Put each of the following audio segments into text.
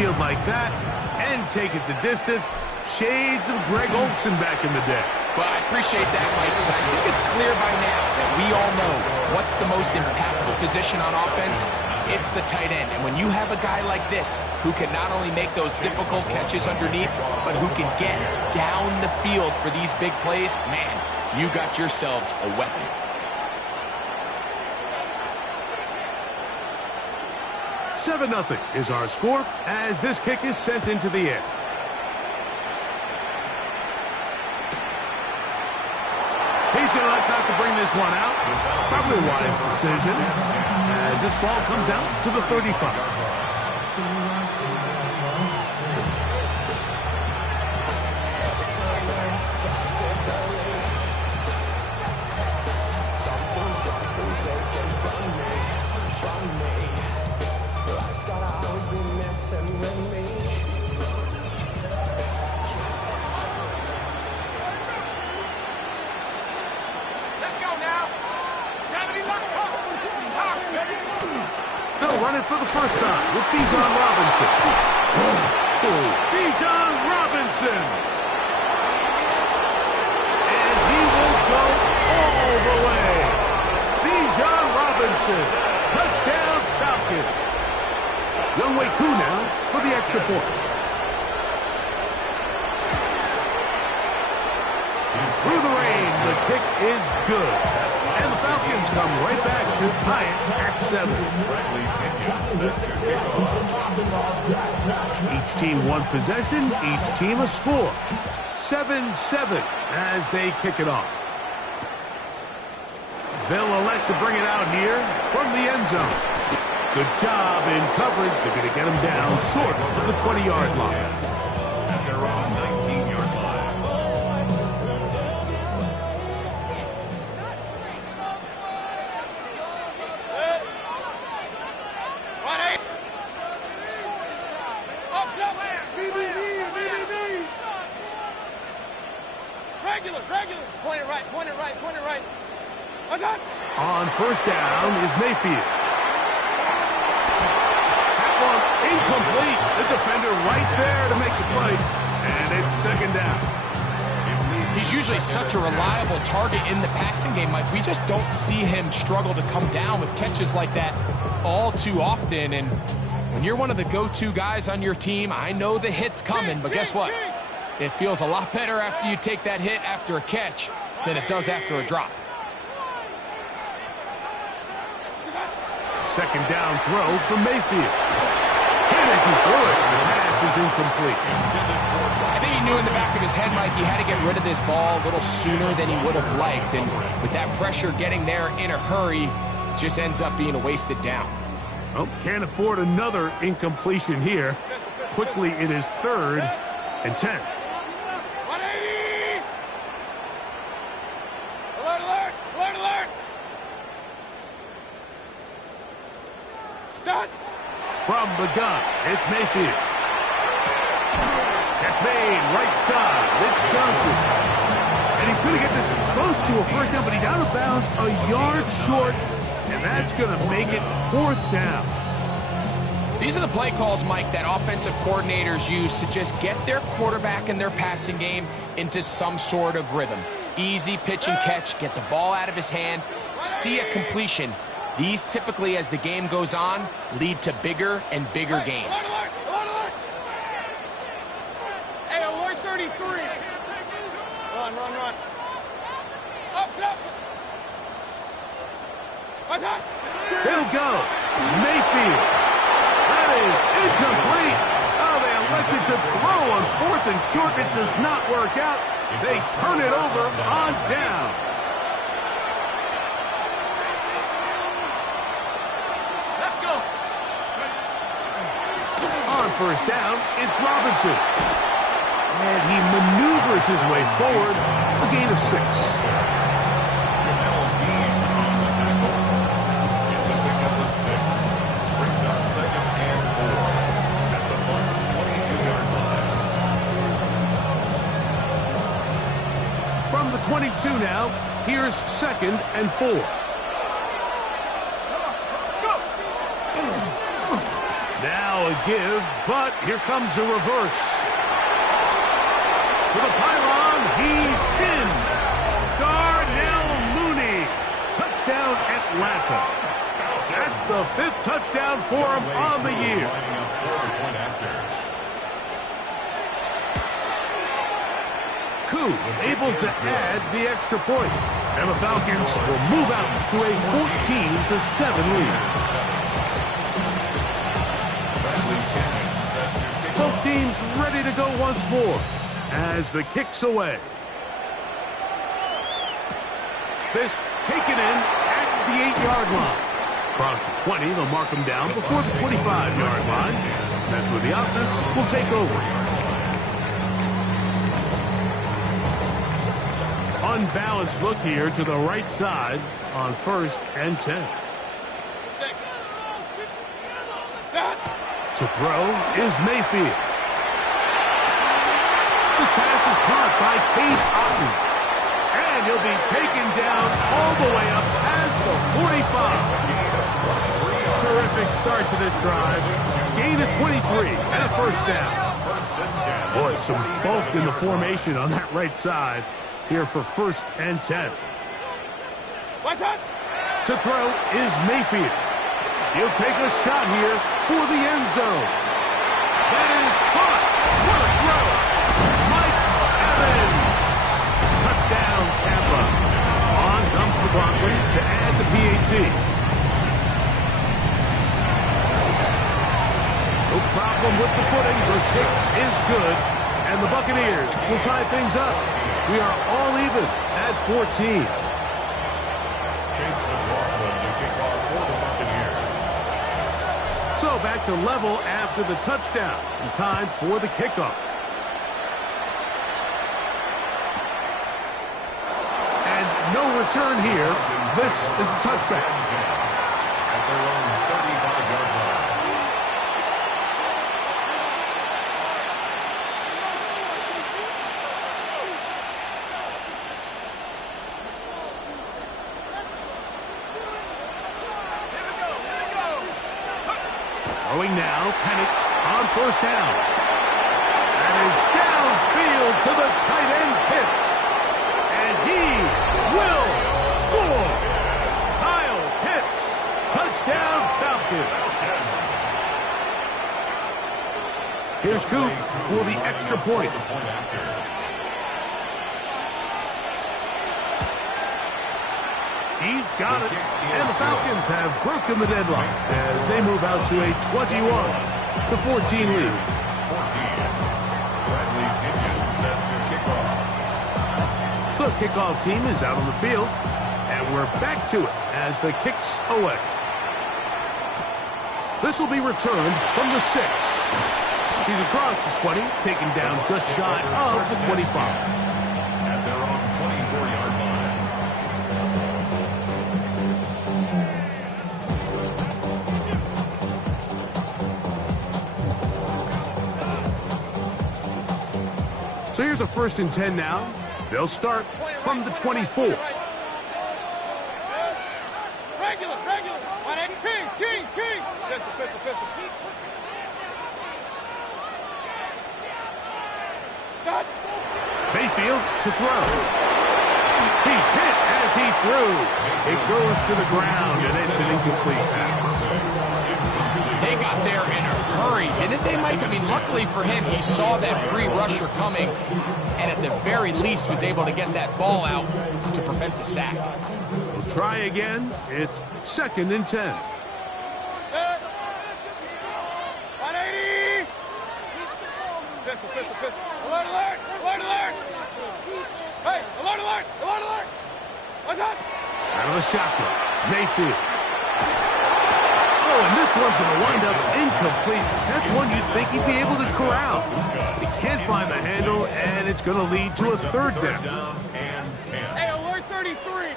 field like that and take it the distance. Shades of Greg Olsen back in the day. Well, I appreciate that, Mike, but I think it's clear by now that we all know what's the most impactful position on offense. It's the tight end. And when you have a guy like this who can not only make those difficult catches underneath, but who can get down the field for these big plays, man, you got yourselves a weapon. Seven 0 is our score as this kick is sent into the air. He's going to opt out to bring this one out. Probably a wise decision as this ball comes out to the 35. Running for the first time with Bijan Robinson. Bijan Robinson. And he will go all the way. Bijan Robinson. Touchdown Falcons. Younghoe Koo now for the extra point. Through the rain, the kick is good. And the Falcons come right back to tie it at 7. Each team one possession, each team a score. 7-7 as they kick it off. They'll elect to bring it out here from the end zone. Good job in coverage. They're going to get him down short of the 20-yard line. On first down is Mayfield. That one incomplete. The defender right there to make the play. And it's second down. He's usually such a reliable target in the passing game, Mike. We just don't see him struggle to come down with catches like that all too often. And when you're one of the go-to guys on your team, I know the hit's coming, but guess what? It feels a lot better after you take that hit after a catch than it does after a drop. Second down throw from Mayfield. Hit as he threw it. The pass is incomplete. I think he knew in the back of his head, Mike, he had to get rid of this ball a little sooner than he would have liked. And with that pressure getting there in a hurry, it just ends up being a wasted down. Oh, can't afford another incompletion here. Quickly, it is 3rd and 10. 180! Alert, alert! Alert, alert! From the gun, it's Mayfield. That's made right side. It's Johnson. And he's going to get this close to a first down, but he's out of bounds a yard short, and that's going to make it 4th down. These are the play calls, Mike, that offensive coordinators use to just get their quarterback and their passing game into some sort of rhythm. Easy pitch and catch, get the ball out of his hand, see a completion. These typically, as the game goes on, lead to bigger and bigger gains. Alert, alert, alert! Hey, alert 33. Run, run, run. Up, up. What's that? He'll go. Mayfield. That is incomplete. Oh, they elected to throw on 4th and short. It does not work out. They turn it over on down. On first down, it's Robinson. And he maneuvers his way forward, a gain of 6. It's a pickup of 6. Brings up 2nd and 4 at the Bucs' 22-yard line. From the 22 now, here's 2nd and 4. Now a give, but here comes the reverse. To the pylon, he's in. Darnell Mooney. Touchdown, Atlanta. That's the 5th touchdown for him on the year. Koo able to add the extra point. And the Falcons will move out to a 14-7 lead. Both teams ready to go once more as the kick's away. This taken in at the 8-yard line. Across the 20, they'll mark him down before the 25-yard line. That's where the offense will take over. Unbalanced look here to the right side on 1st and 10. To throw is Mayfield. This pass is caught by Cade Otton. And he'll be taken down all the way up past the 45. Terrific start to this drive. Gain of 23 and a 1st down. Boy, some bulk in the formation on that right side here for 1st and 10. To throw is Mayfield. He'll take a shot here for the end zone. That is caught. What a throw. Mike Evans. Touchdown, Tampa. On comes McLaughlin to add the PAT. No problem with the footing. The kick is good. And the Buccaneers will tie things up. We are all even at 14. So back to level after the touchdown. And time for the kickoff. And no return here. This is a touchback. At their own 35-yard line. Throwing now, Penix on 1st down. That is downfield to the tight end Pitts. And he will score. Kyle Pitts, touchdown Falcons. Here's Coop for the extra point. He's got it. And the Falcons have broken the deadlock as they move out to a 21-14 lead. The kickoff team is out on the field. And we're back to it as the kick's away. This will be returned from the 6. He's across the 20, taken down just shy of the 25. At their own 24-yard line. So here's a 1st and 10 now. They'll start from the 24. Regular. 180. Kings. Pistol. Stop. Mayfield to throw. He's hit as he threw. It goes to the ground, and it's an incomplete pass. They got there in a hurry, didn't they, Mike? I mean, luckily for him, he saw that free rusher coming, and at the very least was able to get that ball out to prevent the sack. We'll try again. It's 2nd and 10. 180. Pistol. Alert. Hey, alert. What's up? Out of the shotgun. Mayfield. Oh, and this one's going to wind up incomplete. That's one you'd think he'd be able to corral. He can't find the handle, and it's going to lead to a 3rd down. Hey, alert 33.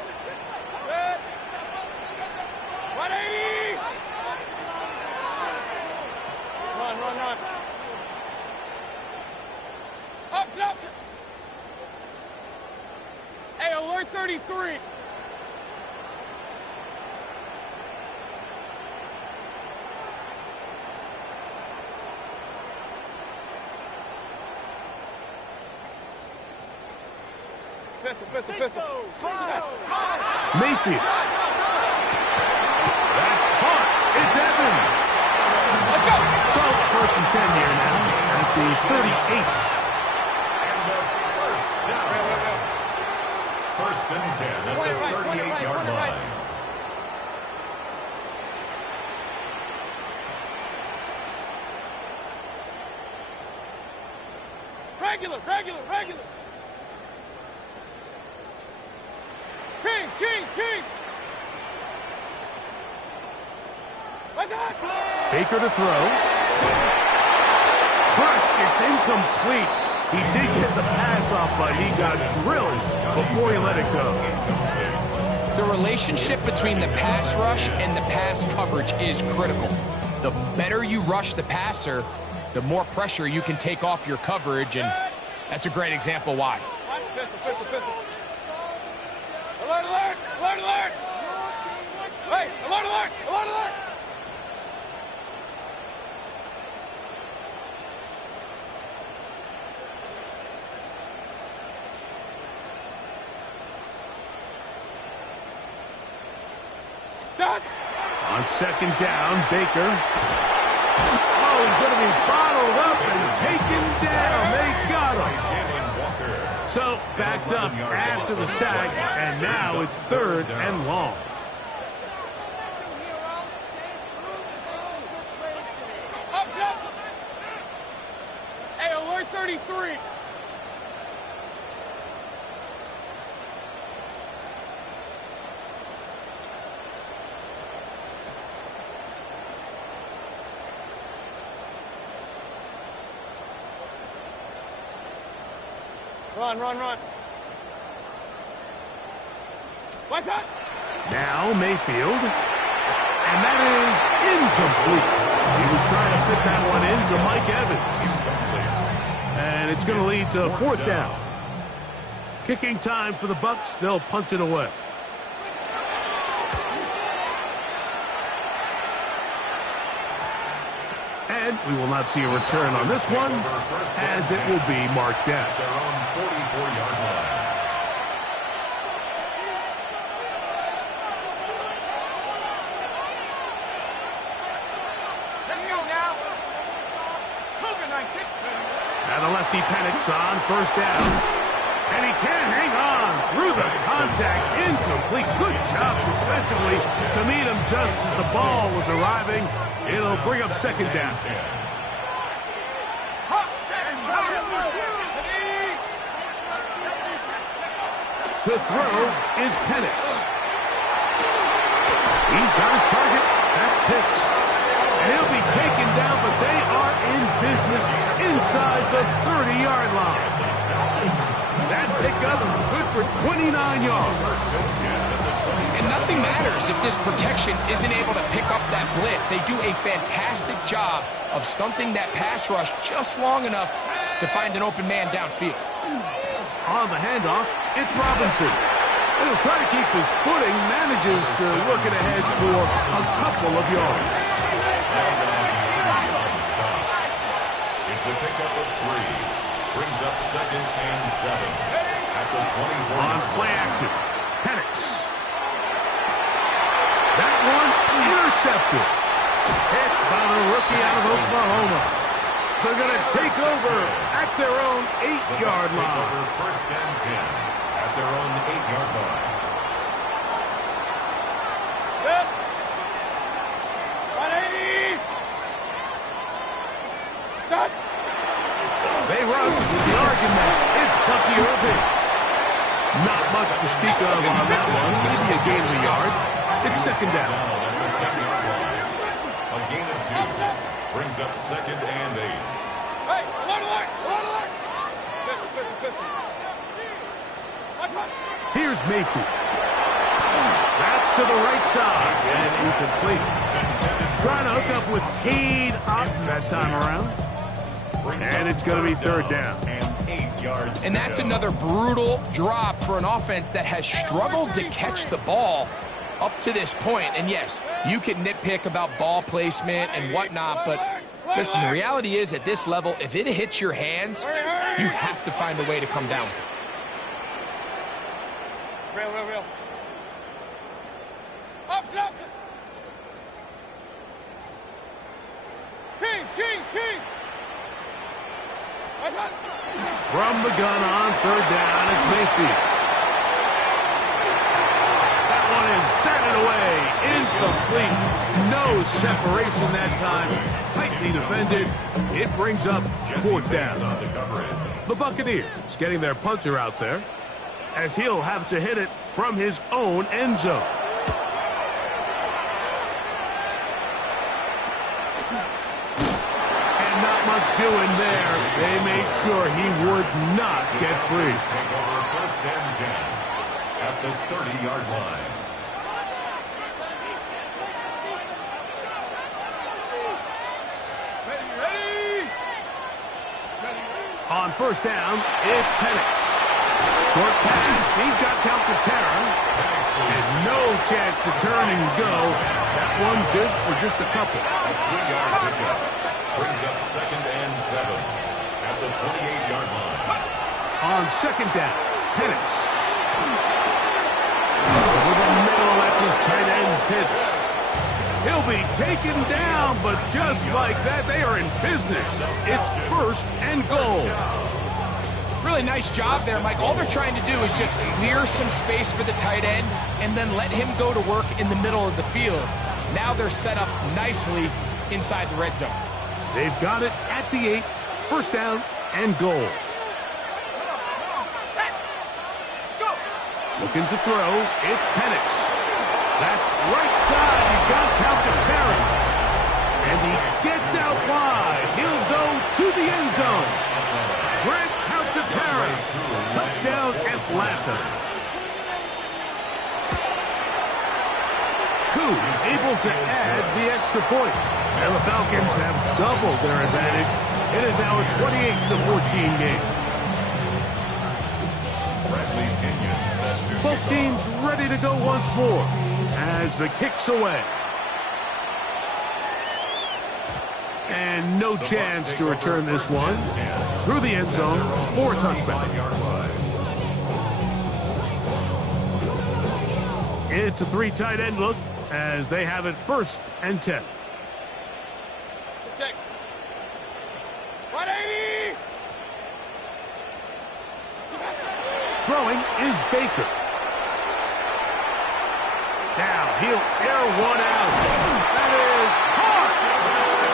180. Run. Up. Hey, alert 33. Mayfield. That's caught. It's Evans. Let's go. So, 1st and 10 here now at the 38. And a first down. 1st and 10 at the 38-yard line. Regular. Kings. What's that? Baker to throw. Crushed. It's incomplete. He did get the pass off, but he got drilled before he let it go. The relationship between the pass rush and the pass coverage is critical. The better you rush the passer, the more pressure you can take off your coverage, and that's a great example why. Pistol. Alert! Hey, alert! Done. On 2nd down, Baker. Oh, he's going to be bottled up and taken down. They got him. So, backed up after the sack, and now it's 3rd and long. Up. Hey, alert 33. Run. What's that? Now Mayfield. And that is incomplete. He was trying to fit that one into Mike Evans. And it's going to lead to 4th down. Kicking time for the Bucs. They'll punt it away. And we will not see a return on this one, as it will be marked down. Their own 44-yard line. Let's go now. COVID-19. And the lefty panics on 1st down. And he can't hang on through the contact. Incomplete. Good job defensively to meet him just as the ball was arriving. It'll bring up 2nd down. To throw is Penix. He's got his target. That's Pitts. And he'll be taken down, but they are in business inside the 30-yard line. That pickup good for 29 yards. And nothing matters if this protection isn't able to pick up that blitz. They do a fantastic job of stunting that pass rush just long enough to find an open man downfield. On the handoff, it's Robinson. And he'll try to keep his footing, manages to work it ahead for a couple of yards. It's a pickup of 3. Brings up 2nd and 7 at the 24. On play action, Penix. That one intercepted. Hit by the rookie out of Oklahoma. So they're going to take over at their own 8-yard line. 1st and 10 at their own 8-yard line. Good. 180. Done. They run with the argument. It's Bucky Irving. Not much to speak of on that one. Maybe a gain of a yard. It's 2nd down. At the 10-yard line. A gain of 2. Brings up 2nd and 8. Hey, alert! Pistol. Here's Mayfield. That's to the right side. And incomplete. Trying to hook up with Cade Otton that time around. And it's going to be 3rd down. And 8 yards. And that's another brutal drop for an offense that has struggled to catch the ball up to this point. And yes, you can nitpick about ball placement and whatnot, but listen, the reality is at this level, if it hits your hands, you have to find a way to come down with it. Real. Up. Kings. From the gun on third down, it's Mayfield. That one is batted away. Incomplete. No separation that time. Tightly defended. It brings up fourth down. The Buccaneers getting their punter out there, as he'll have to hit it from his own end zone. And not much doing there. They made sure he would not get free. Take over first and 10 at the 30-yard line. Ready. On first down, it's Penix. Short pass, he's got count to Terra. And no chance to turn and go. That one good for just a couple. A 3-yard pickup. Brings up second and 7 at the 28-yard line. On second down, Penix. Over the middle, that's his tight end, Pitts. He'll be taken down, but just like that, they are in business. It's first and goal. Really nice job there, Mike. All they're trying to do is just clear some space for the tight end and then let him go to work in the middle of the field. Now they're set up nicely inside the red zone. They've got it at the 8, first down and goal. Looking to throw, it's Penix. That's right side, he's got count to Terry. And he gets out wide. He'll go to the end zone. Great count to Terry. Touchdown, Atlanta. Koo is able to add the extra point. And the Falcons have doubled their advantage. It is now a 28-14 game. Both teams ready to go once more as the kick's away. And no chance to return this one. Through the end zone for a touchback. It's a 3 tight end look as they have it first and 10. Check. 180. Throwing is Baker. Now he'll air one out. That is hard.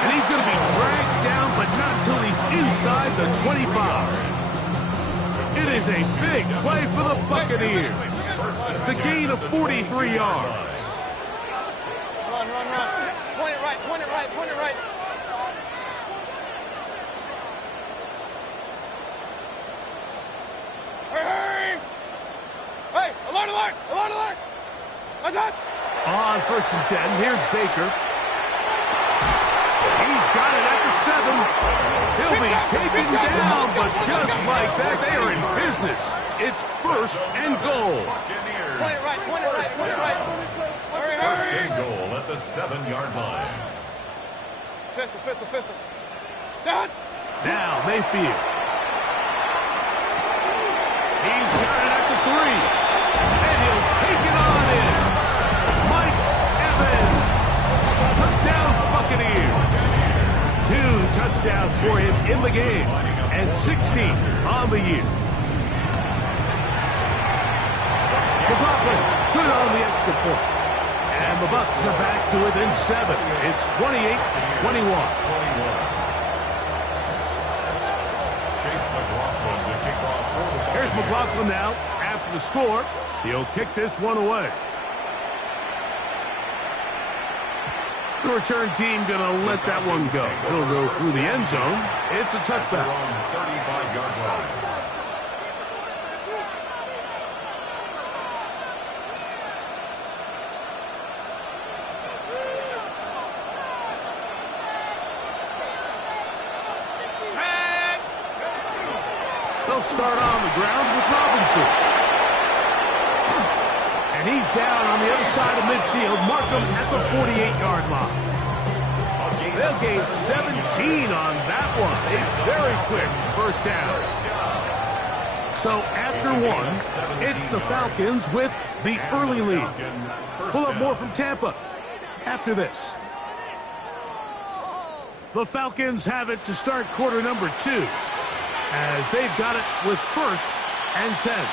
And he's going to be dragged down, but not until he's inside the 25. It is a big play for the Buccaneers. It's a gain of 43 yards. Run. Point it right. Hurry! Hey, alert! That's it! On first and 10, here's Baker. He's got it at the 7. He'll be taken down, but just like that, they are in business. It's first and goal. Point it right. Hurry! First and goal at the 7-yard line. Pistol. Done! Now Mayfield. He's got it at the 3. And he'll take it on in. Mike Evans. Touchdown Buccaneers. 2 touchdowns for him in the game. And 16 on the year. McLaughlin good on the extra point. And the Bucs are back to within 7. It's 28-21. Here's McLaughlin now. After the score, he'll kick this one away. The return team going to let that one go. It'll go through the end zone. It's a touchback. 35-yard line. They'll start on the ground with Robinson. And he's down on the other side of midfield. Markham at the 48-yard line. They'll gain 17 on that one. A very quick first down. So after one, it's the Falcons with the early lead. We'll have more from Tampa after this. The Falcons have it to start quarter number 2, as they've got it with 1st and 10.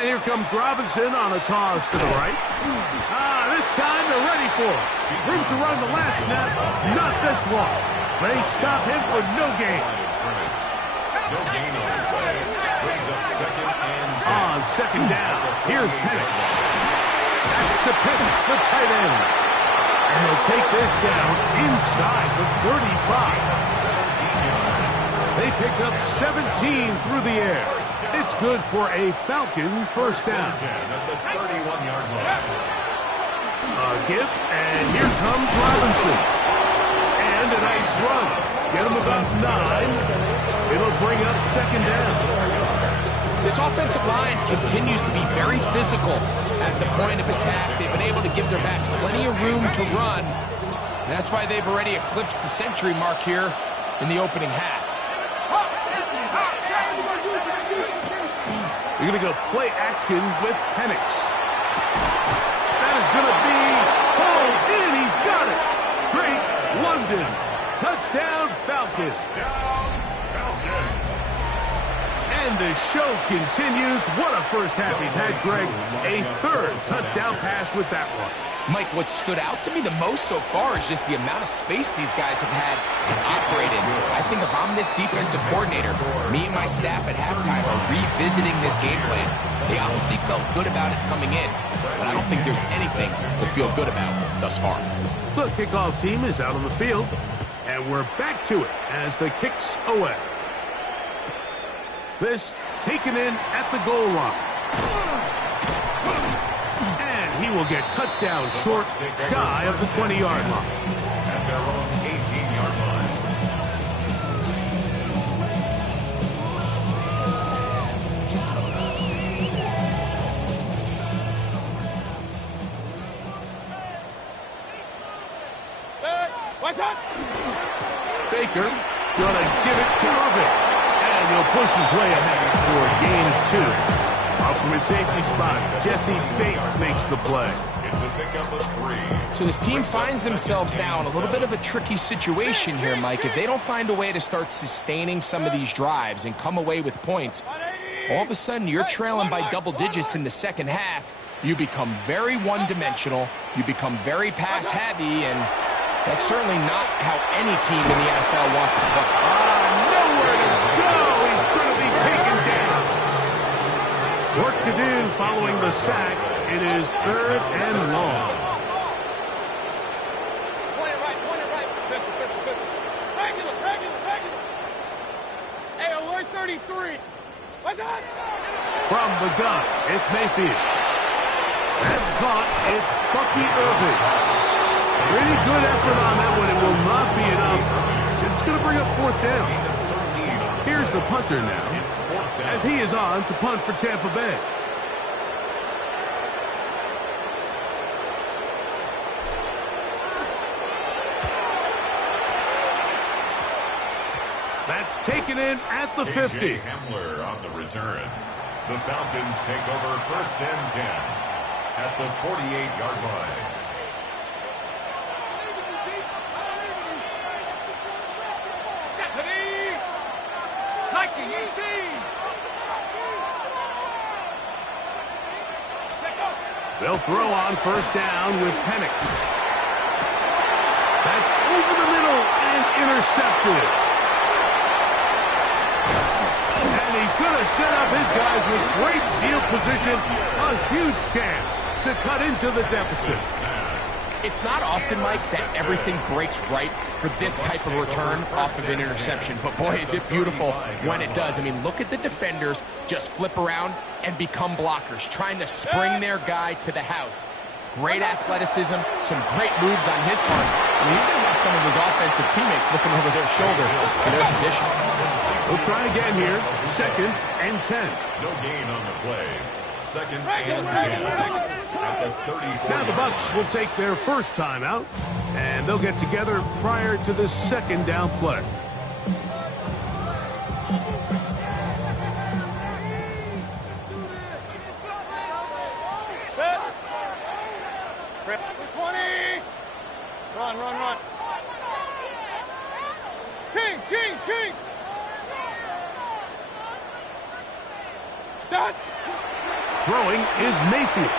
And here comes Robinson on a toss to the right. This time they're ready for it. Room to run the last snap, not this one. They stop him for no gain. No gain on the play. Brings up 2nd and 10. On 2nd down, here's Penix. That's to Pitts, the tight end. And they'll take this down inside the 35. 17 yards. They pick up 17 through the air. It's good for a Falcon 1st down. 10 at the 31-yard line. A gift, and here comes Robinson. And a nice run. Get him about 9. It'll bring up 2nd down. This offensive line continues to be very physical at the point of attack. They've been able to give their backs plenty of room to run. And that's why they've already eclipsed the century mark here in the opening half. You're going to go play action with Penix. That is going to be pulled in. He's got it. Drake London. Touchdown, Falcons. And the show continues. What a first half he's had, Greg. A 3rd touchdown pass with that one. Mike, what stood out to me the most so far is just the amount of space these guys have had to operate in. I think if I'm this defensive coordinator, me and my staff at halftime are revisiting this game plan. They obviously felt good about it coming in, but I don't think there's anything to feel good about thus far. The kickoff team is out on the field, and we're back to it as the kick's away. This taken in at the goal line. He will get cut down short, shy of the 20-yard line. At their own 18-yard line. Baker gonna give it to Irving. And he'll push his way ahead for a gain of 2. Up from his safety spot, Jesse Bates makes the play. It's a pickup of 3. So this team finds themselves now in a little bit of a tricky situation here, Mike. If they don't find a way to start sustaining some of these drives and come away with points, all of a sudden you're trailing by double digits in the 2nd half. You become very one-dimensional. You become very pass-heavy, and that's certainly not how any team in the NFL wants to play. Nowhere to go. He's going to be taken down. Work to do following the sack. It is 3rd and long. Point it right. Regular. Hey, alert 33. What's that? From the gun, it's Mayfield. That's caught. It's Bucky Irving. Pretty good effort on that one. It will not be enough. It's going to bring up 4th down. Here's the punter now, as he is on to punt for Tampa Bay. That's taken in at the 50. A.J. Hamler on the return. The Falcons take over 1st and 10 at the 48-yard line. They'll throw on 1st down with Penix. That's over the middle and intercepted. And he's going to set up his guys with great field position. A huge chance to cut into the deficit. It's not often, Mike, that everything breaks right for this type of return off of an interception. But, boy, is it beautiful when it does. I mean, look at the defenders just flip around and become blockers, trying to spring their guy to the house. Great athleticism, some great moves on his part. I mean, he's going to have some of his offensive teammates looking over their shoulder for their position. We'll try again here. 2nd and 10. No gain on the play. 2nd and 10 at the 34. Now the Bucs will take their first timeout, and they'll get together prior to the 2nd down play. Run. Kings! Stop! Throwing is Mayfield.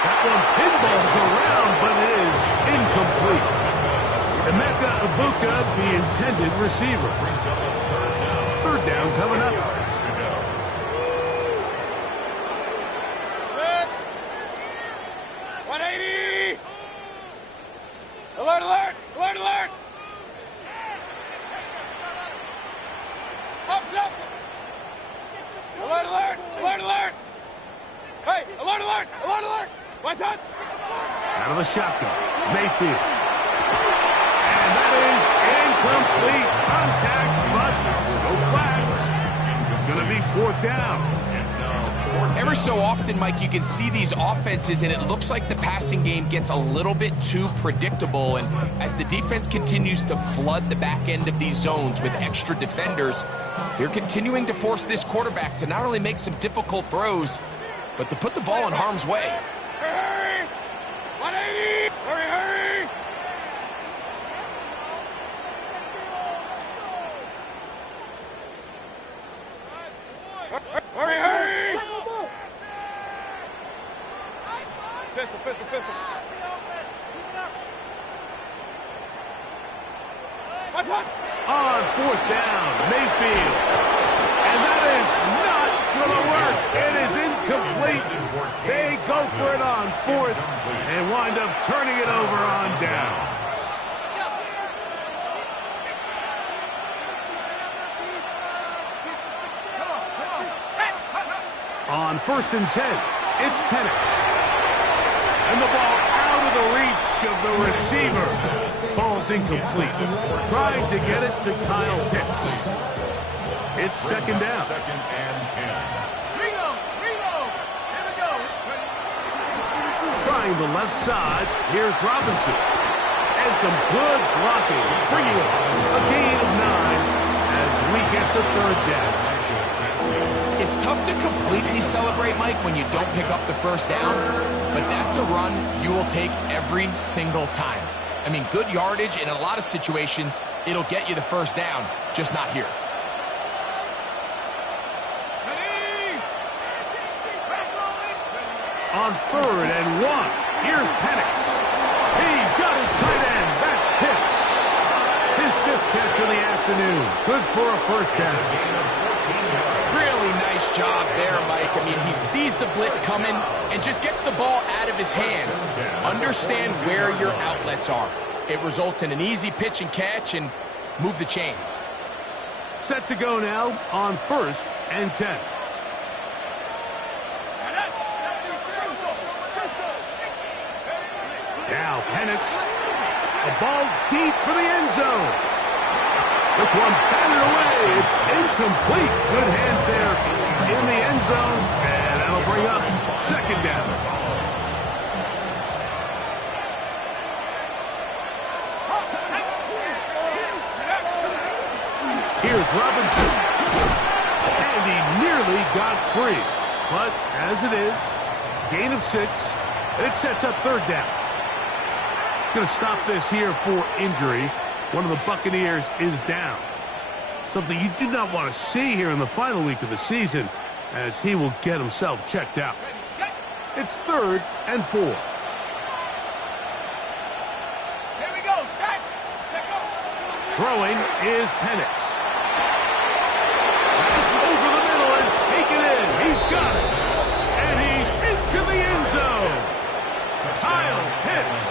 That one pinballs around, but it is incomplete. Emeka Ibuka, the intended receiver. 3rd down coming up. 180! Alert! Up! Alert! Hey, alert! What's up? Out of the shotgun, Mayfield. And that is incomplete. Contact, but no flags. It's going to be 4th down. Every so often, Mike, you can see these offenses, and it looks like the passing game gets a little bit too predictable. And as the defense continues to flood the back end of these zones with extra defenders, they're continuing to force this quarterback to not only make some difficult throws, but to put the ball in harm's way. Hurry! 180! Hurry! Hurry! Pistol. On 4th down, Mayfield. And that is not going to work. It is incomplete. They go for it on 4th and wind up turning it over on downs. On 1st and 10, it's Penix. And the ball out of the reach of the receiver. Ball's incomplete. Trying to get it to Kyle Pitts. It's 2nd down. 2nd and 10. Reload! Here we go! Trying the left side. Here's Robinson. And some good blocking. Bringing up a gain of 9 as we get to 3rd down. It's tough to completely celebrate, Mike, when you don't pick up the 1st down, but that's a run you will take every single time. I mean, good yardage, and in a lot of situations, it'll get you the 1st down, just not here. On 3rd and 1, here's Penix. He's got his tight end. That's Pitts. His 5th catch of the afternoon. Good for a 1st down. Really nice job there, Mike. I mean, he sees the blitz coming and just gets the ball out of his hands. Understand where your outlets are. It results in an easy pitch and catch and move the chains. Set to go now on 1st and 10. Now Penix. A ball deep for the end zone. This one batted away. It's incomplete. Good hands there in the end zone. And that'll bring up 2nd down. Here's Robinson. And he nearly got free. But as it is, gain of 6. And it sets up 3rd down. Going to stop this here for injury. One of the Buccaneers is down. Something you do not want to see here in the final week of the season, as he will get himself checked out. It's 3rd and 4. Here we go, set! Throwing is Penix. Over the middle and taken in. He's got it. And he's into the end zone. Kyle Pitts.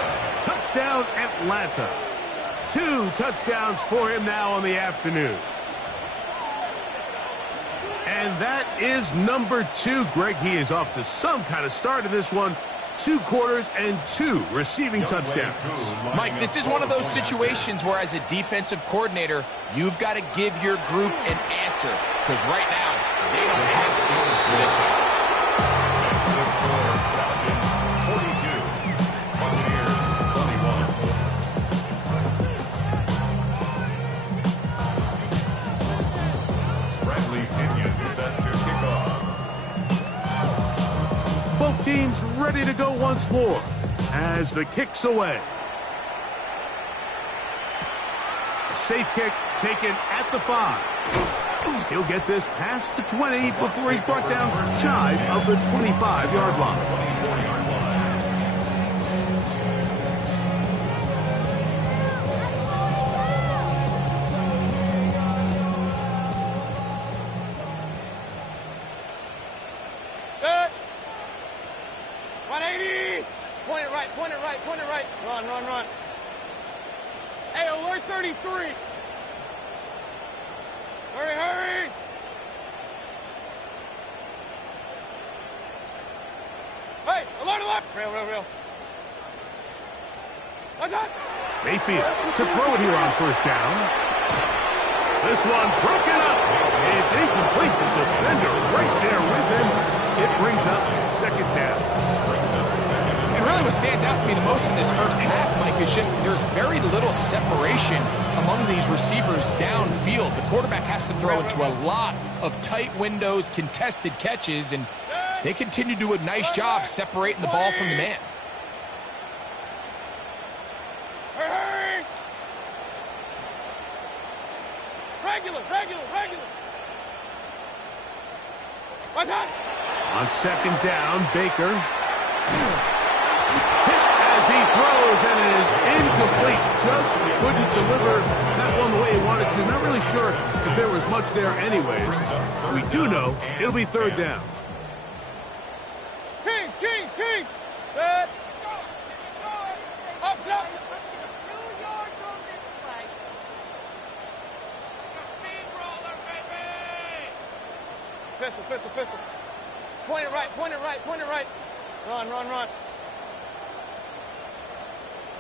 Touchdown, Atlanta. 2 touchdowns for him now on the afternoon. And that is number 2. Greg, he is off to some kind of start in this one. 2 quarters and 2 receiving touchdowns. Mike, this is one of those situations where as a defensive coordinator, you've got to give your group an answer. Because right now, they don't have the answer for this one. That's the score. Falcons 42, Buccaneers 21. Bradley Pinion set to kick off. Both teams ready to go once more as the kick's away. A safe kick taken at the 5. He'll get this past the 20 before he's brought down shy of the 25-yard line. 24-yard line. Good. 180. Point it right, point it right, point it right. Run, run, run. Hey, alert 33. Hurry, hurry. Hey, alert, alert. Real, real, real. What's that? Mayfield to throw it here on first down. This one broken up. It's incomplete. The defender right there with him. It brings up second down. And really what stands out to me the most in this first half, Mike, is just there's very little separation among these receivers downfield. The quarterback has to throw into a lot of tight windows, contested catches, and they continue to do a nice job separating the ball from the man. Hurry, hurry. Regular, regular, regular. What's that? On second down, Baker. Hit as he throws, and it is incomplete. Just couldn't deliver that one the way he wanted to. Not really sure if there was much there anyways. We do know it'll be third down. Kings, Kings, Kings. Good. Up, up. 2 yards on this play. Steamroller, baby. Pistol, pistol, pistol. Point it right, point it right, point it right. Run, run, run.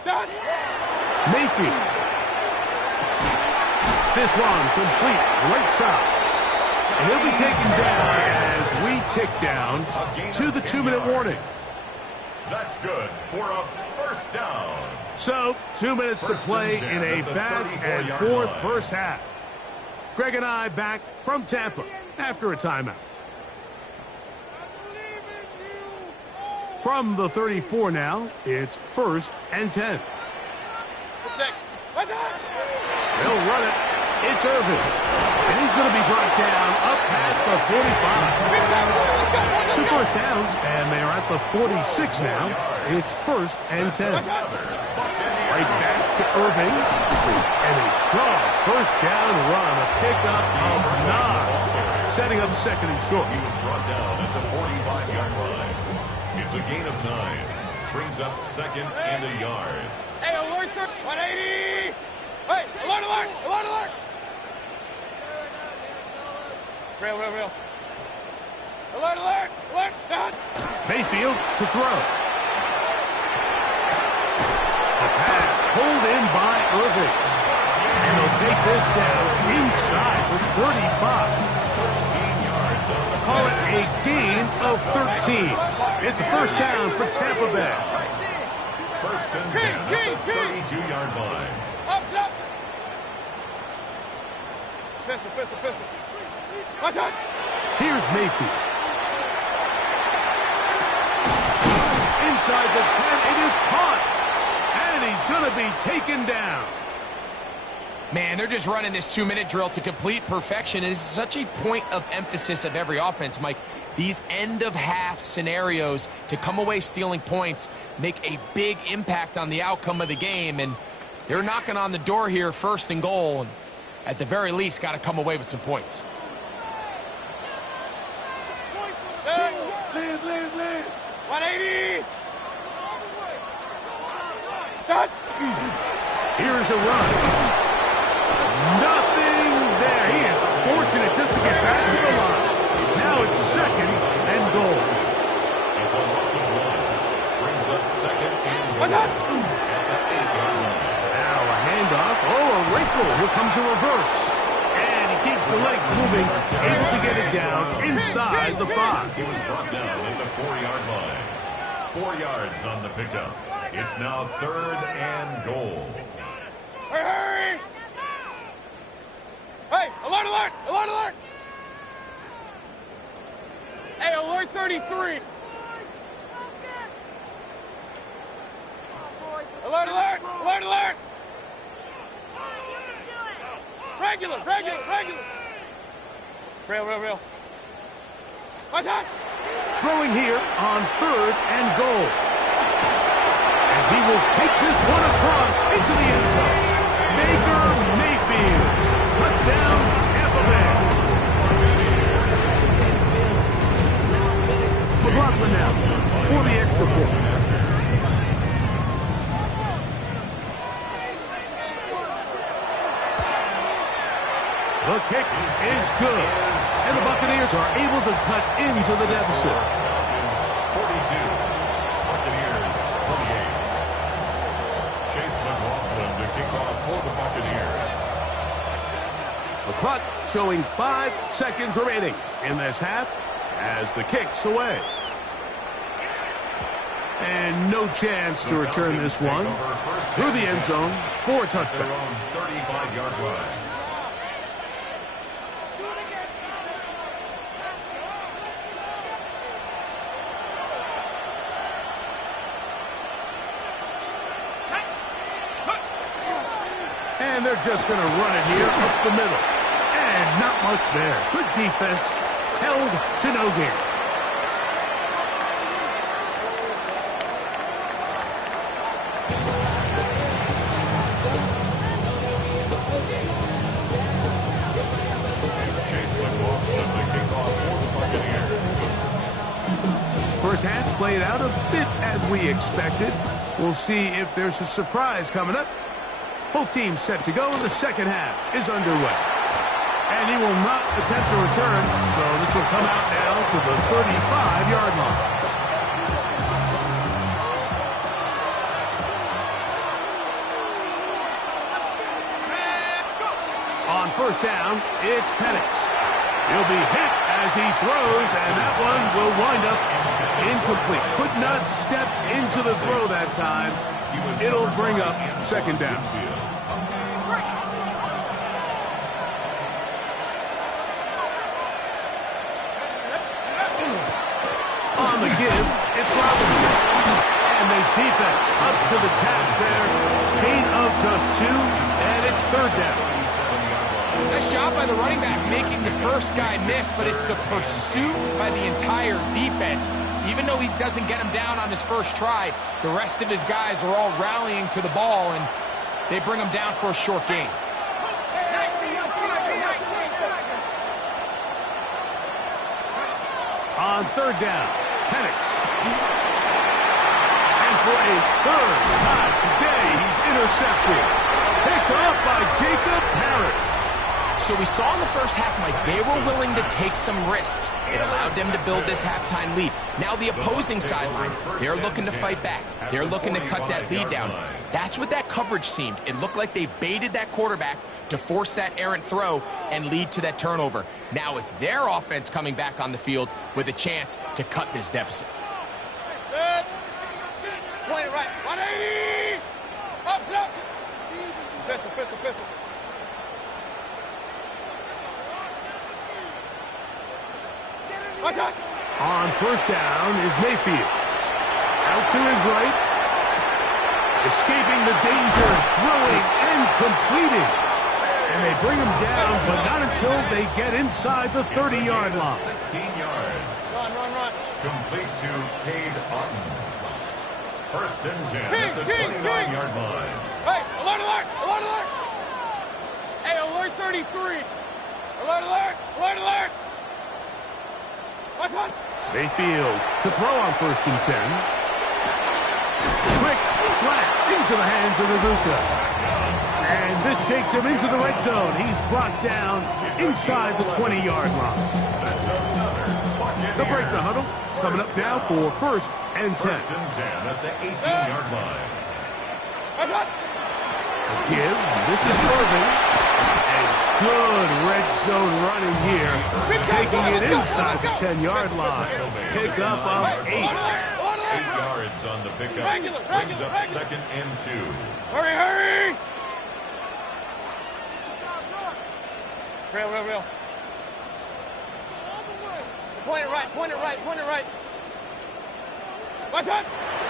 Done. Mayfield. This one complete, right side. And he'll be taken down as we tick down to the 2-minute warning. That's good for a first down. So, 2 minutes to play in a back and forth first half. Greg and I back from Tampa after a timeout. From the 34 now, it's 1st and 10. What's that? They'll run it. It's Irvin. And he's going to be brought down up past the 45. 2 first downs, and they're at the 46 now. It's 1st and 10. Right back to Irving. And a strong first down run. A pickup of 9. Setting up second and short. He was brought down at the 45-yard line. It's a gain of 9. Brings up second and a yard. Hey, alert, 180. Hey, alert, alert, alert, alert. Real, real, real. Alert, alert, alert. Done. Mayfield to throw. The pass pulled in by Irving. And they'll take this down inside with 35. 13 yards on the Call it a gain of 13. It's a first down for Tampa Bay. 1st and 10 at the 32-yard line. Up, up. Pistol, pistol, pistol. Watch out. Here's Mayfield. Inside the 10, it is caught. And he's going to be taken down. Man, they're just running this 2-minute drill to complete perfection. And it's such a point of emphasis of every offense, Mike. These end-of-half scenarios to come away stealing points make a big impact on the outcome of the game. And they're knocking on the door here, 1st and goal. And at the very least, got to come away with some points. Lead. 180. Start. Here's a run. Nothing there. He is fortunate just to get back to the line. Now it's 2nd and goal. It's a loss of 1. What's that? Now a handoff. Oh, a wrinkle. Here comes a reverse. And he keeps the legs moving, able to get it down inside the 5. He was brought down at the 4-yard line. 4 yards on the pickup. It's now 3rd and goal. Hey, hurry! Hey, alert, alert! Alert, alert! Hey, alert 33! Alert, alert! Alert, alert! Regular, regular, regular! Real. What's that? Throwing here on 3rd and goal. And he will take this one across into the end zone. Baker Mayfield. Touchdown, Tampa Bay. McLaughlin now for the extra point. The kick is good. And the Buccaneers are able to cut into the deficit. 42. Buccaneers 28. Chase McLaughlin to kick off for the Buccaneers. The clock showing 5 seconds remaining in this half as the kick's away. And no chance to return this one through the end zone for a touchdown. Their own 35-yard line. And they're just going to run it here up the middle. And not much there. Good defense. Held to no gain. Chase McLaughlin to kick off for the Buccaneers. First half played out a bit as we expected. We'll see if there's a surprise coming up. Both teams set to go, and the second half is underway. And he will not attempt to return, so this will come out now to the 35-yard line. On first down, it's Penix. He'll be hit as he throws, and that one will wind up incomplete. Could not step into the throw that time. It'll bring up second down. On the give, it's Robinson. And there's defense up to the task there. Gain of just 2, and it's third down. Nice job by the running back making the first guy miss, but it's the pursuit by the entire defense. Even though he doesn't get him down on his first try, the rest of his guys are all rallying to the ball, and they bring him down for a short gain. On third down, Penix. And for a third time today, he's intercepted. Picked off by Jacob Harris. So we saw in the first half, Mike, they were willing to take some risks. It allowed them to build this halftime lead. Now the opposing sideline, they're looking to fight back. They're looking to cut that lead down. That's what that coverage seemed. It looked like they baited that quarterback to force that errant throw and lead to that turnover. Now it's their offense coming back on the field with a chance to cut this deficit. Good. 20 right. 180. Up. Pistol. Attack. On first down is Mayfield. Out to his right. Escaping the danger, throwing and completing. And they bring him down, but not until they get inside the 30-yard line. 16 yards. Run. Complete to Cade Otton. First and 10 at the 29-yard line. Hey, alert. Hey, alert 33. Alert. What's on? Mayfield to throw on first and 10. Quick slap into the hands of Ibuka. And this takes him into the red zone. He's brought down inside the 20-yard line. That's another bucket They'll break the huddle. Coming up now for first and 10. First and 10 at the 18-yard line. Give. This is Irving. And good red zone running here. Taking it inside the 10-yard line. Pick up of 8. 8 yards on the pickup. Brings up second and 2. Hurry, hurry! Real. Point it right. What's that?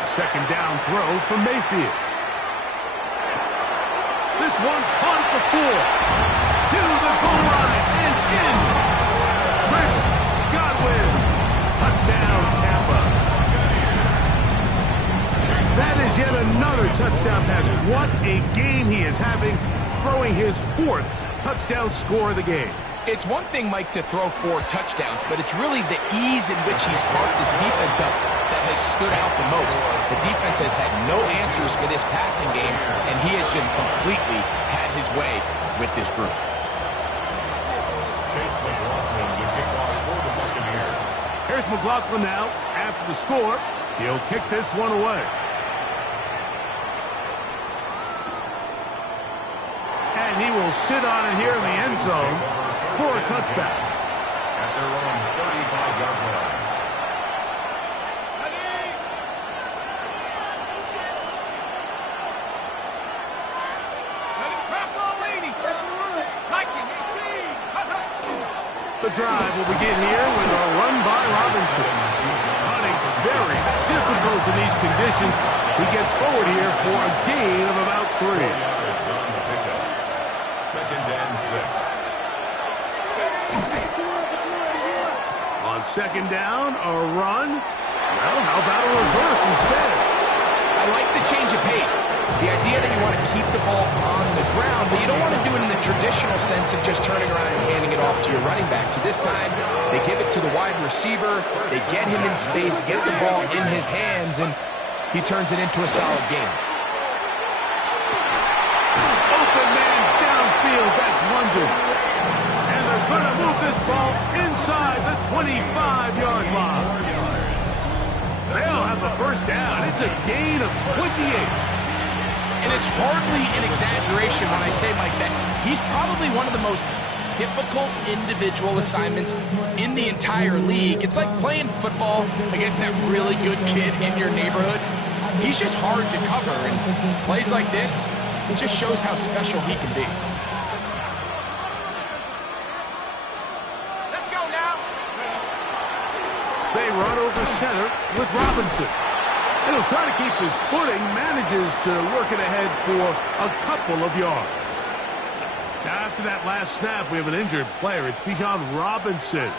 Second down throw from Mayfield. This one caught at the 4. To the goal line and in. Chris Godwin. Touchdown, Tampa. That is yet another touchdown pass. What a game he is having, throwing his 4th touchdown score of the game. It's one thing, Mike, to throw 4 touchdowns, but it's really the ease in which he's carved this defense up that has stood out the most. The defense has had no answers for this passing game, and he has just completely had his way with this group. Chase McLaughlin to kick off for the Buccaneers. Here's McLaughlin now after the score. He'll kick this one away. And he will sit on it here in the end zone for a touchback. At their own 35-yard line. The drive will begin here with a run by Robinson. Hunting very difficult in these conditions. He gets forward here for a gain of about 3. 4 yards on the pickup. Second and 6. On second down, a run. Well, how about a reverse instead? I like the change of pace. The idea that you want to keep the ball on the ground, but you don't want to do it in the traditional sense of just turning around and handing it off to your running back. So this time, they give it to the wide receiver. They get him in space, get the ball in his hands, and he turns it into a solid game. Open man downfield, that's London. And they're going to move this ball inside the 25-yard line. They'll have the first down. It's a gain of 28. And it's hardly an exaggeration when I say, Mike, that he's probably one of the most difficult individual assignments in the entire league. It's like playing football against that really good kid in your neighborhood. He's just hard to cover, and plays like this, it just shows how special he can be. Let's go now. They run over center with Robinson. And he'll try to keep his footing, manages to work it ahead for a couple of yards. Now, after that last snap, we have an injured player. It's Bijan Robinson,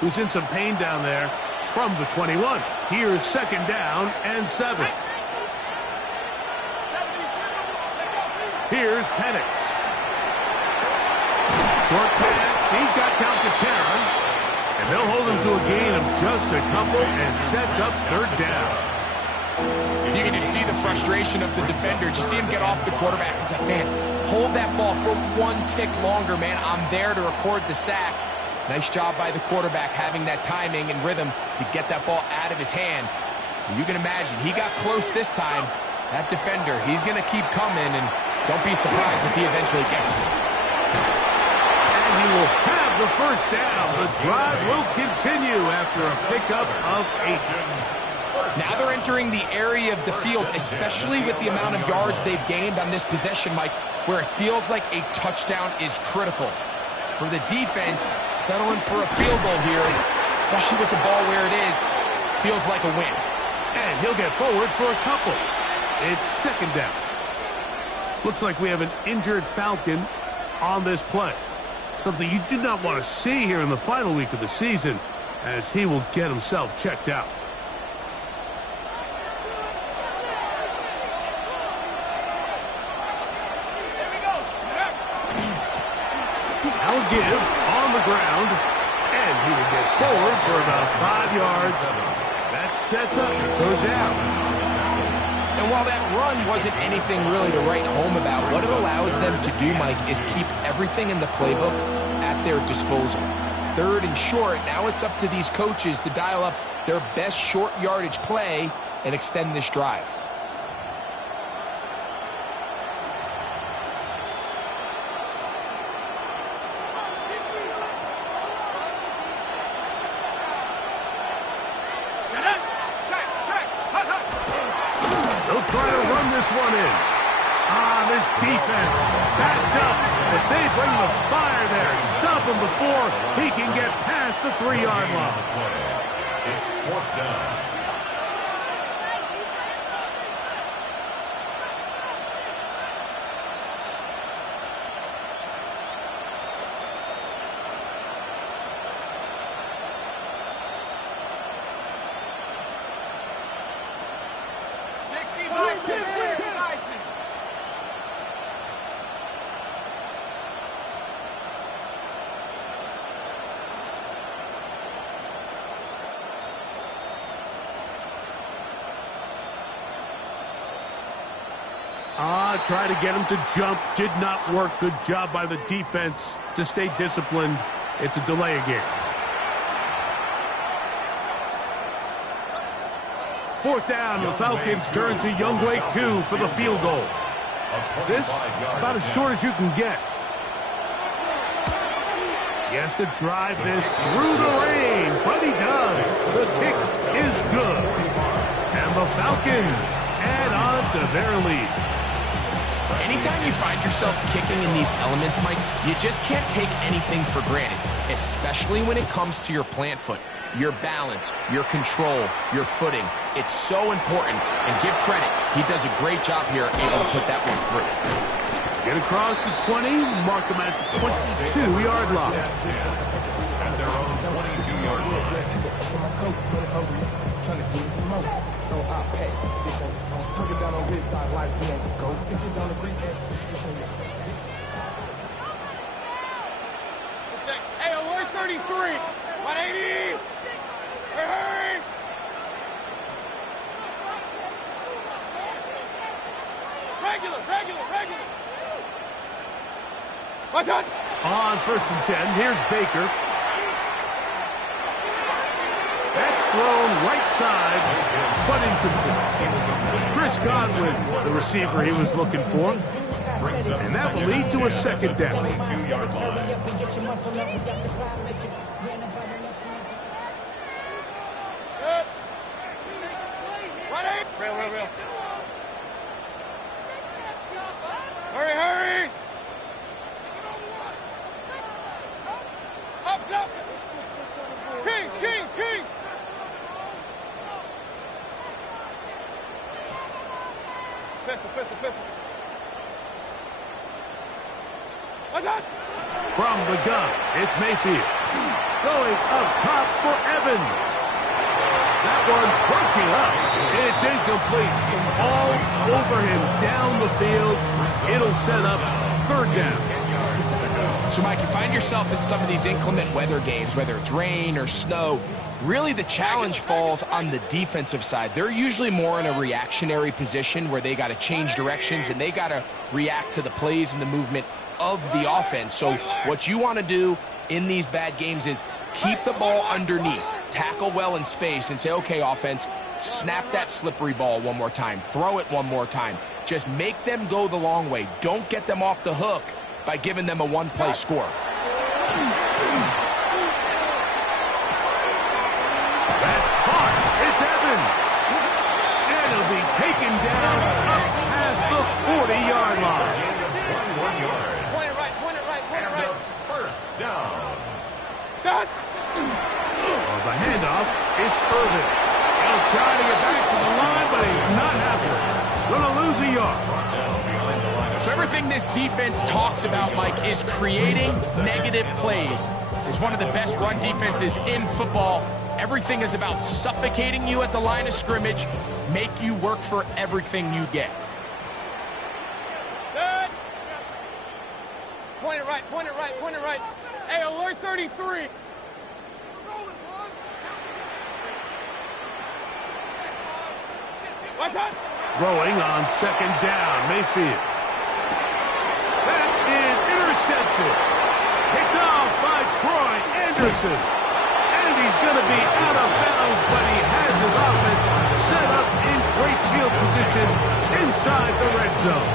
who's in some pain down there from the 21. Here's second down and 7. Here's Penix. Short pass. He's got Calcaterra. And they'll hold him to a gain of just a couple and sets up third down. You can just see the frustration of the defender. Did you see him get off the quarterback? He's like, man, hold that ball for 1 tick longer, man. I'm there to record the sack. Nice job by the quarterback having that timing and rhythm to get that ball out of his hand. You can imagine, he got close this time. That defender, he's going to keep coming, and don't be surprised if he eventually gets to it. And he will have the first down. The drive will continue after a pickup of 8. Now they're entering the area of the field, especially with the amount of yards they've gained on this possession, Mike, where it feels like a touchdown is critical. For the defense, settling for a field goal here, especially with the ball where it is, feels like a win. And he'll get forward for a couple. It's second down. Looks like we have an injured Falcon on this play. Something you do not want to see here in the final week of the season, as he will get himself checked out. Now a give on the ground, and he will get forward for about 5 yards. That sets up third down. And while that run wasn't anything really to write home about, what it allows them to do, Mike, is keep everything in the playbook at their disposal. 3rd and short. Now it's up to these coaches to dial up their best short yardage play and extend this drive. They'll try to run this one in. This defense backed up, but they bring the fire there. Stop him before he can get past the 3-yard line. It's 4th down. Try to get him to jump. Did not work. Good job by the defense to stay disciplined. It's a delay again. 4th down. The Falcons turn to Younghoe Koo for the field goal. This about as short as you can get. He has to drive this through the rain, but he does. The kick is good. And the Falcons add on to their lead. Anytime you find yourself kicking in these elements, Mike, you just can't take anything for granted, especially when it comes to your plant foot, your balance, your control, your footing. It's so important, and give credit. He does a great job here, able to put that one through. Get across the 20, mark them at the 22-yard line. At their own 22-yard line. Hey, alert 33! 180! Hurry! Regular! What's up? On 1st and 10, here's Baker. That's thrown right side, but incomplete. Chris Godwin, the receiver he was looking for. And that will lead to a 2nd down. Real. Hurry! Up! Kings! Pistol. What's that? From the gun, it's Mayfield. Going up top for Evans. That one broken up. It's incomplete. All over him down the field. It'll set up 3rd down. So, Mike, you find yourself in some of these inclement weather games, whether it's rain or snow. Really, the challenge falls on the defensive side. They're usually more in a reactionary position where they got to change directions and they got to react to the plays and the movement of the offense. So what you want to do in these bad games is keep the ball underneath, tackle well in space, and say, okay, offense, snap that slippery ball one more time, throw it one more time. Just make them go the long way. Don't get them off the hook by giving them a one-play score. That's caught. It's Evans. And he'll be taken down up past the 40-yard line. 21 yards. Point it right. And a 1st down. Stop! On the handoff, it's Irvin. He'll try to get back to the line, but he's not happy. Gonna lose a yard. So everything this defense talks about, Mike, is creating negative plays. It's one of the best run defenses in football. Everything is about suffocating you at the line of scrimmage, make you work for everything you get. Good. Point it right. Hey, alert 33. What's that? Throwing on 2nd down, Mayfield. That is intercepted. Picked off by Troy, and Anderson. And he's going to be out of bounds, but he has his offense set up in great field position inside the red zone.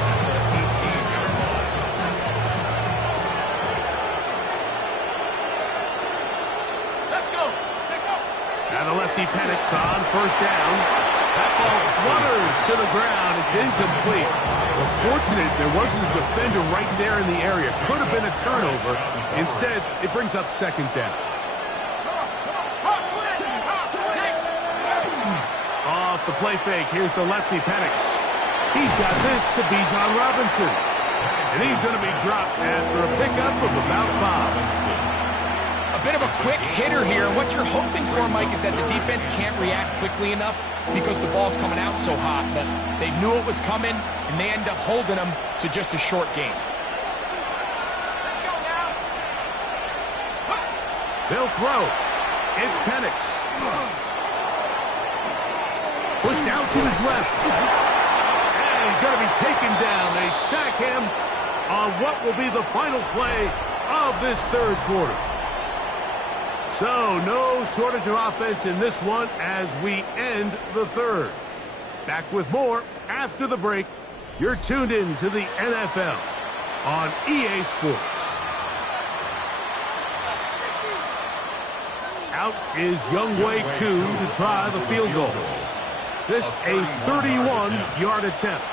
Let's go. Now the lefty Penix on first down. That ball flutters to the ground. It's incomplete. Well, fortunate there wasn't a defender right there in the area. Could have been a turnover. Instead, it brings up second down. Off the play fake, here's the lefty Penix. He's got this to Bijan Robinson. And he's going to be dropped after a pickup of about 5. A bit of a quick hitter here. What you're hoping for, Mike, is that the defense can't react quickly enough because the ball's coming out so hot. But they knew it was coming, and they end up holding them to just a short game. They'll throw. It's Penix. Pushed out to his left. And he's going to be taken down. They sack him on what will be the final play of this third quarter. So, no shortage of offense in this one as we end the third. Back with more after the break. You're tuned in to the NFL on EA Sports. Out is Younghoe Koo to try the field goal. This a 31-yard attempt.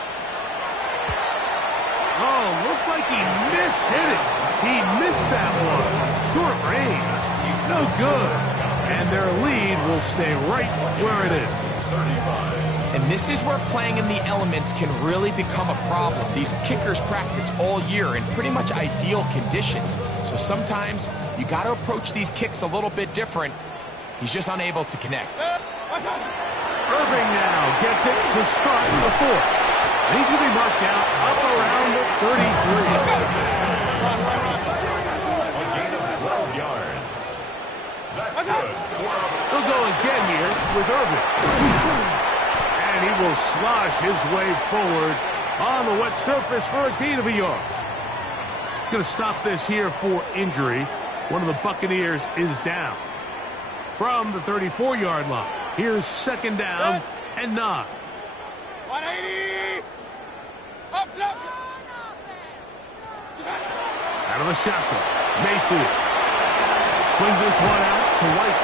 Oh, looked like he mishit it. He missed that one. Short range. No good. And their lead will stay right where it is. And this is where playing in the elements can really become a problem. These kickers practice all year in pretty much ideal conditions. So sometimes you got to approach these kicks a little bit different. He's just unable to connect. Irving now gets it to start the fourth. And he's going to be marked out up around the 33. He'll go again here with Irving. And he will slosh his way forward on the wet surface for a gain of a yard. Going to stop this here for injury. One of the Buccaneers is down. From the 34-yard line, here's second down and 9. 180. Up. Out of the shotgun, Mayfield. Swing this one out to White.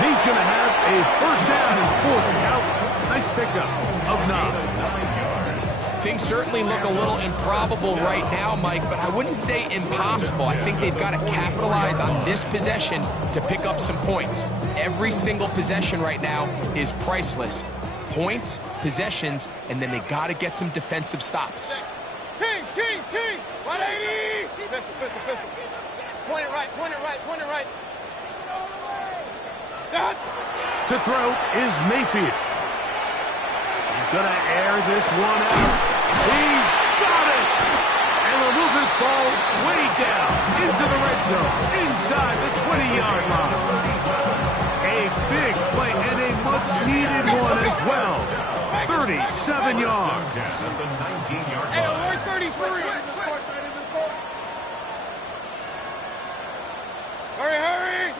He's going to have a first down and 4 out. Nice pickup of 9. Things certainly look a little improbable right now, Mike, but I wouldn't say impossible. I think they've got to capitalize on this possession to pick up some points. Every single possession right now is priceless. Points, possessions, and then they got to get some defensive stops. King. 180. Pistol. Point it right. To throw is Mayfield. He's going to air this one out. He's got it! And they'll move this ball way down into the red zone, inside the 20-yard line. A big play and a much-needed one as well. 37 yards. Hey, we're 33. Hurry.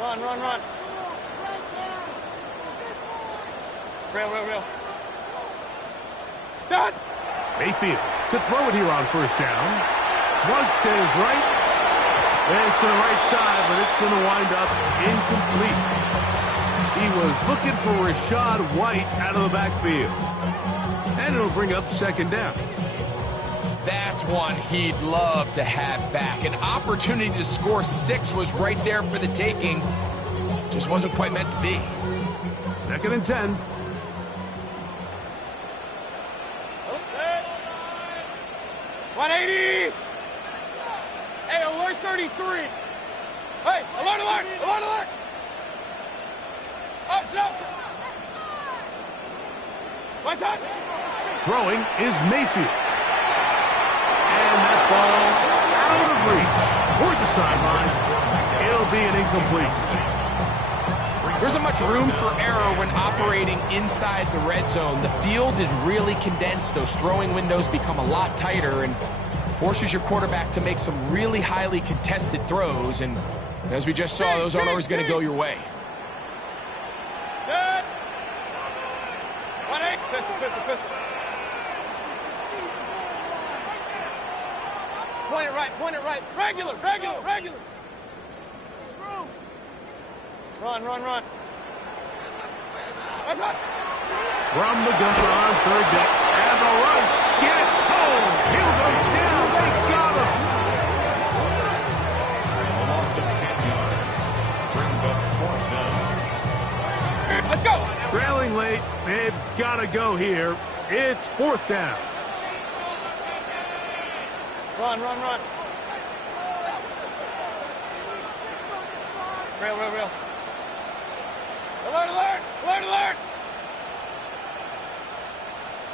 Run. Real. Start. Mayfield to throw it here on first down. Flush to his right. There's to the right side, but it's going to wind up incomplete. He was looking for Rashad White out of the backfield. And it'll bring up second down. That's one he'd love to have back. An opportunity to score 6 was right there for the taking. Just wasn't quite meant to be. Second and 10. Okay. 180. Hey, alert 33. Hey, alert. Up. One time. Throwing is Mayfield. And that ball out of reach toward the sideline. It'll be an incomplete. There isn't much room for error when operating inside the red zone. The field is really condensed. Those throwing windows become a lot tighter, and forces your quarterback to make some really highly contested throws, and as we just saw, those aren't always going to go your way. Good. 1-8. Pistol. Point it right. Regular. Run. That's hot. From the gun on third down. And the rush gets home. He'll go down. They got him. A loss of 10 yards. Brings up 4th down. Let's go. Trailing late. They've got to go here. It's 4th down. Run. Real. Alert.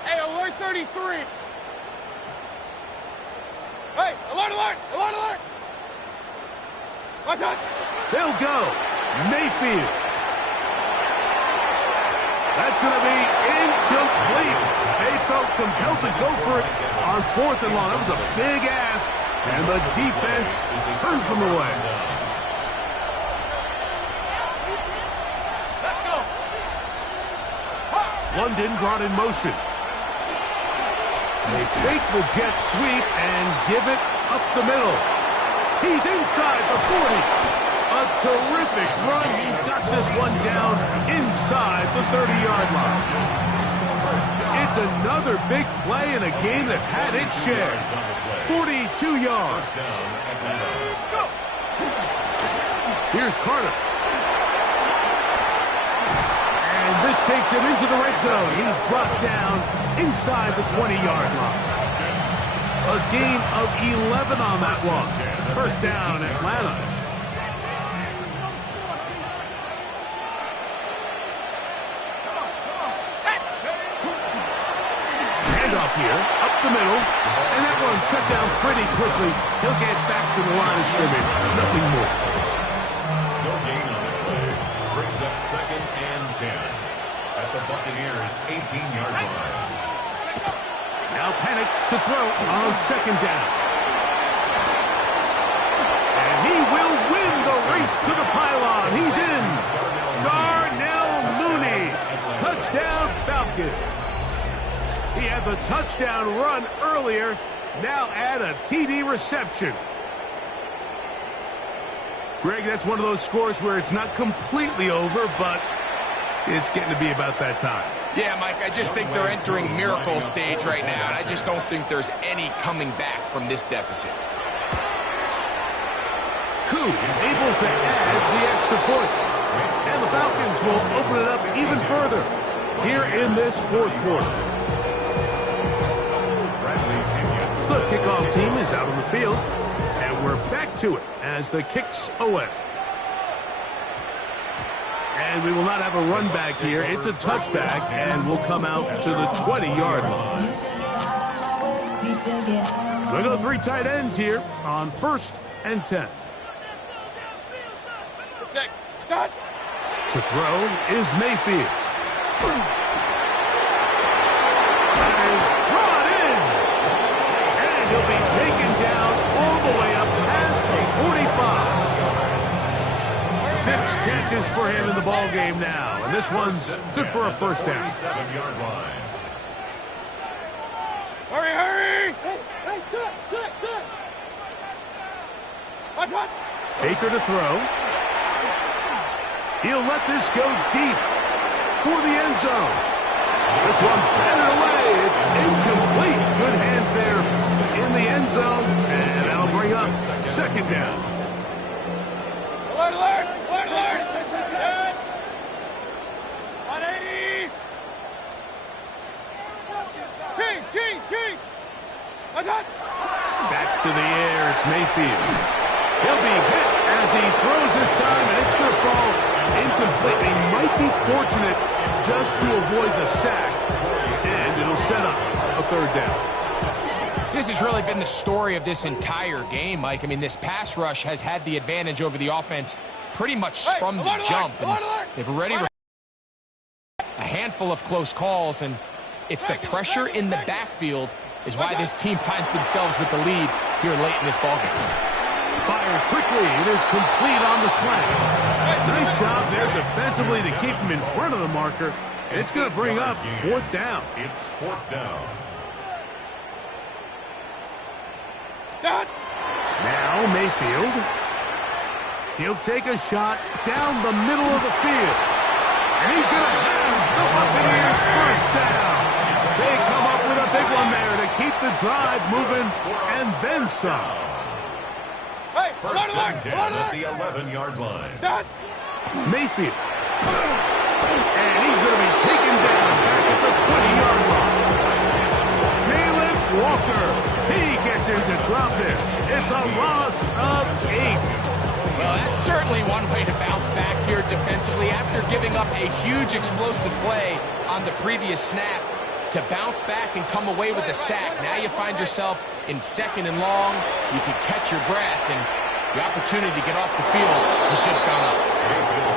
Hey, alert 33. Hey, alert. Watch out. They'll go. Mayfield. That's going to be incomplete. They felt compelled to go for it on 4th and long. That was a big ask, and the defense turns them away. Let's go. London brought in motion. They fake the jet sweep and give it up the middle. He's inside the 40. A terrific run. He's got this one down inside the 30-yard line. It's another big play in a game that's had its share. 42 yards. Here's Carter. And this takes him into the red zone. He's brought down inside the 20-yard line. A gain of 11 on that one. 1st down, Atlanta. Handoff here, up the middle, and that one shut down pretty quickly. He'll get back to the line of scrimmage. Nothing more. No gain on the play. Brings up 2nd and 10. At the Buccaneers' 18-yard line. Now Penix to throw on 2nd down. And he will win the race to the pylon. He's in. Darnell Mooney. Touchdown Falcons. He had the touchdown run earlier. Now add a TD reception. Greg, that's one of those scores where it's not completely over, but it's getting to be about that time. Yeah, Mike, I just think they're entering miracle stage right now, and I just don't think there's any coming back from this deficit. Koo is able to add the extra point. And the Falcons will open it up even further here in this 4th quarter. The kickoff team is out on the field, and we're back to it as the kick's away. And we will not have a run back here. It's a touchback, and we'll come out to the 20-yard line. We'll go 3 tight ends here on 1st and 10. Scott. To throw is Mayfield. That is brought in. And he'll be taken down all the way up past the 45. 6 catches for him in the ball game now. And this one's good for a 1st down. 47-yard line. Hurry! Hey, sit! What? Baker to throw. He'll let this go deep for the end zone. This one's batted away. It's incomplete. Good hands there in the end zone. And that'll bring up 2nd down. Alert! Good. 180. King. What's that? Back to the air. It's Mayfield. He'll be hit as he throws this time, and it's going to fall incomplete. He might be fortunate just to avoid the sack, and it'll set up a 3rd down. This has really been the story of this entire game, Mike. I mean, this pass rush has had the advantage over the offense pretty much from the jump. And they've already a handful of close calls, and it's the pressure in the backfield is why this team finds themselves with the lead here late in this ballgame. Fires quickly. It is complete on the slant. Nice job there defensively to keep him in front of the marker. It's going to bring up 4th down. It's 4th down. Start. Now Mayfield. He'll take a shot down the middle of the field. And he's going to have the Buccaneers first down. They come up with a big one there to keep the drive moving and then some. Hey, First and 10 at the 11-yard line. Start. Mayfield. And he's going to be taken down back at the 20-yard line. Caleb Walker. He gets in to drop it. It's a loss of 8. Well, that's certainly one way to bounce back here defensively after giving up a huge explosive play on the previous snap. To bounce back and come away with a sack. Now you find yourself in 2nd and long. You can catch your breath, and the opportunity to get off the field has just gone up.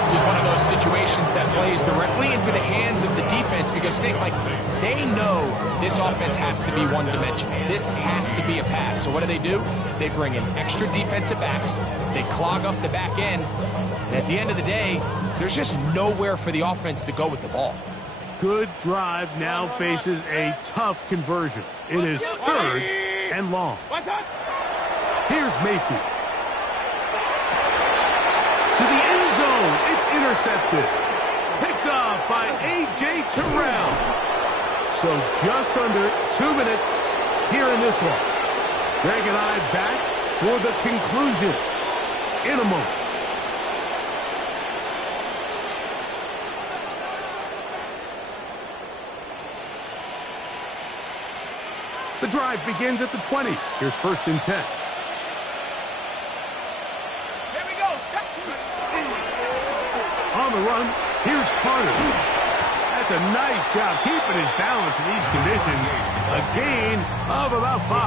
This is one of those situations that plays directly into the hands of the defense because they know this offense has to be one-dimensional. This has to be a pass. So what do? They bring in extra defensive backs. They clog up the back end. And at the end of the day, there's just nowhere for the offense to go with the ball. Good drive now faces a tough conversion. It is 3rd and long. Here's Mayfield. To the end zone. It's intercepted. Picked off by A.J. Terrell. So just under 2 minutes here in this one. Greg and I back for the conclusion in a moment. The drive begins at the 20. Here's 1st and 10. Here we go. On the run, here's Carter. That's a nice job keeping his balance in these conditions. A gain of about 5. A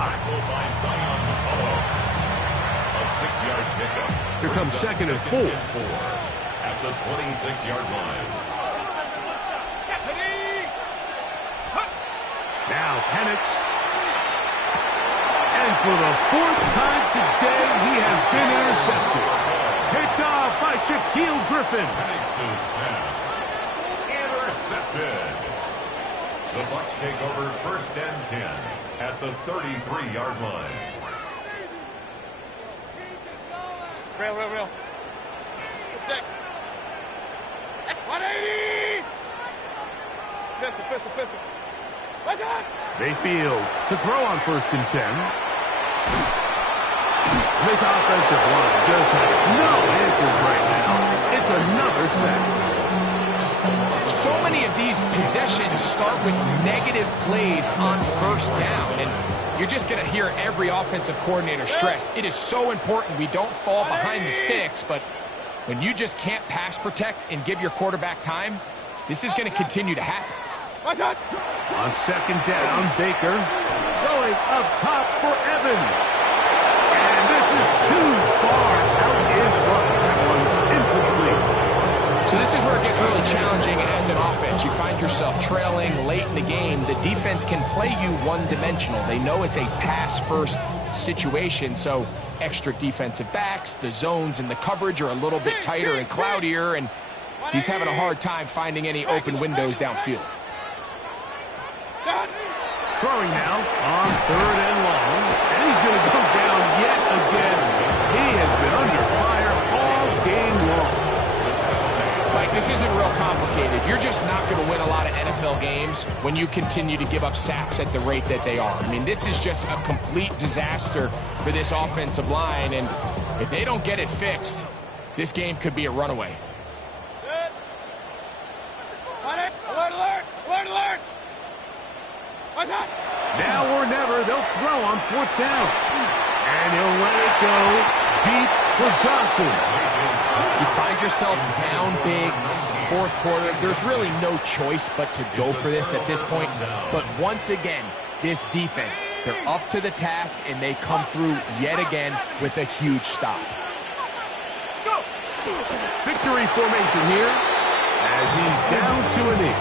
6-yard pickup. Here comes 2nd and 4. At the 26-yard line. Now Penix. And for the 4th time today, he has been intercepted. Picked off by Shaquille Griffin. Penix's pass. Intercepted. The Bucs take over 1st and 10 at the 33-yard line. Real. 6. 180. Pistol. What's that? Mayfield to throw on 1st and 10. This offensive line just has no answers right now. It's another sack. So many of these possessions start with negative plays on 1st down, and you're just going to hear every offensive coordinator stress. It is so important we don't fall behind the sticks, but when you just can't pass protect and give your quarterback time, this is going to continue to happen. What's that? On 2nd down, Baker going up top for Evans. And this is too far out in front. That one's incomplete. So this is where it gets really challenging as an offense. You find yourself trailing late in the game. The defense can play you one-dimensional. They know it's a pass-first situation, so extra defensive backs, the zones and the coverage are a little bit tighter and cloudier, and he's having a hard time finding any open windows downfield. Throwing now on 3rd and long. And he's going to go down yet again. He has been under fire all game long. Mike, this isn't real complicated. You're just not going to win a lot of NFL games when you continue to give up sacks at the rate that they are. I mean, this is just a complete disaster for this offensive line. And if they don't get it fixed, this game could be a runaway. Alert! What's that? Now or never, they'll throw on 4th down. And he'll let it go deep for Johnson. You find yourself down big. It's the 4th quarter. There's really no choice but to go for this at this point. But once again, this defense, they're up to the task, and they come through yet again with a huge stop. Victory formation here as he's down to a knee.